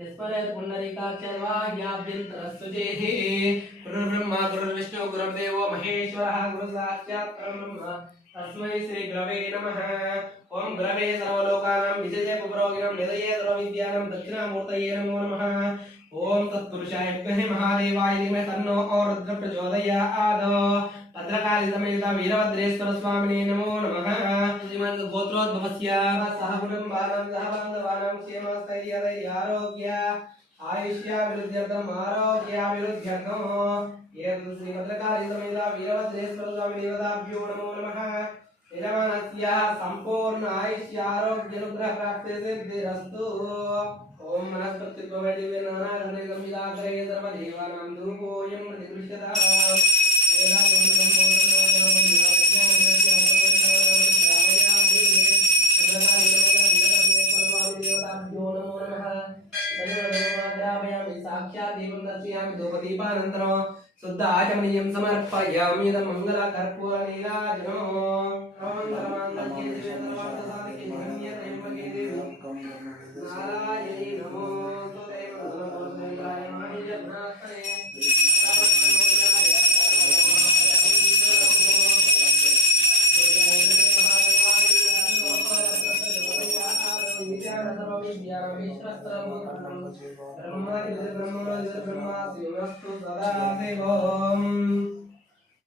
यस्मरेत् पुण्डरीकाक्षर्वाह्याभ्यन्तरस्तुजेः गुरुर्ब्रह्मा गुरुर्विष्णु गुरुर्देवो महेश्वरः गुरुसाक्षात् परब्रह्म तस्मै श्री गुरवे नमः। ओम गुरवे सर्वलोकानां विजये पुरोगिनं निधये सर्वविद्यानां दक्षिणामूर्तये नमो नमः। ओम तत्पुरुषाय विद्महे महादेवाय धीमहि तन्नो रुद्रः प्रचोदयात्। भद्रकाली समेत वीरभद्रेश्वर स्वामिने नमो नमः। श्रीमद् गोत्रोद्भवस्य सह कुटुम्बानां सह बान्धवानां क्षेमस्थैर्यैर्यारोग्य आयुष्याभिवृद्ध्यर्थम् आरोग्याभिवृद्ध्यर्थम् एतत् श्री भद्रकाली समेत वीरभद्रेश्वर स्वामी देवताभ्यो नमो नमः। निरवनस्य संपूर्ण आयुष्यारोग्यानुग्रह प्राप्तिसिद्धिरस्तु। ओम वनस्पतिर्भवति नानाधने गम्भीराकरे सर्वदेवानां धूपोऽयं प्रतिगृह्यताम्। शुद्ध आचमनीयं समर्पयामि यद मंगलकर्पूर नीराजनम् नारायणी नमो ब्रह्मा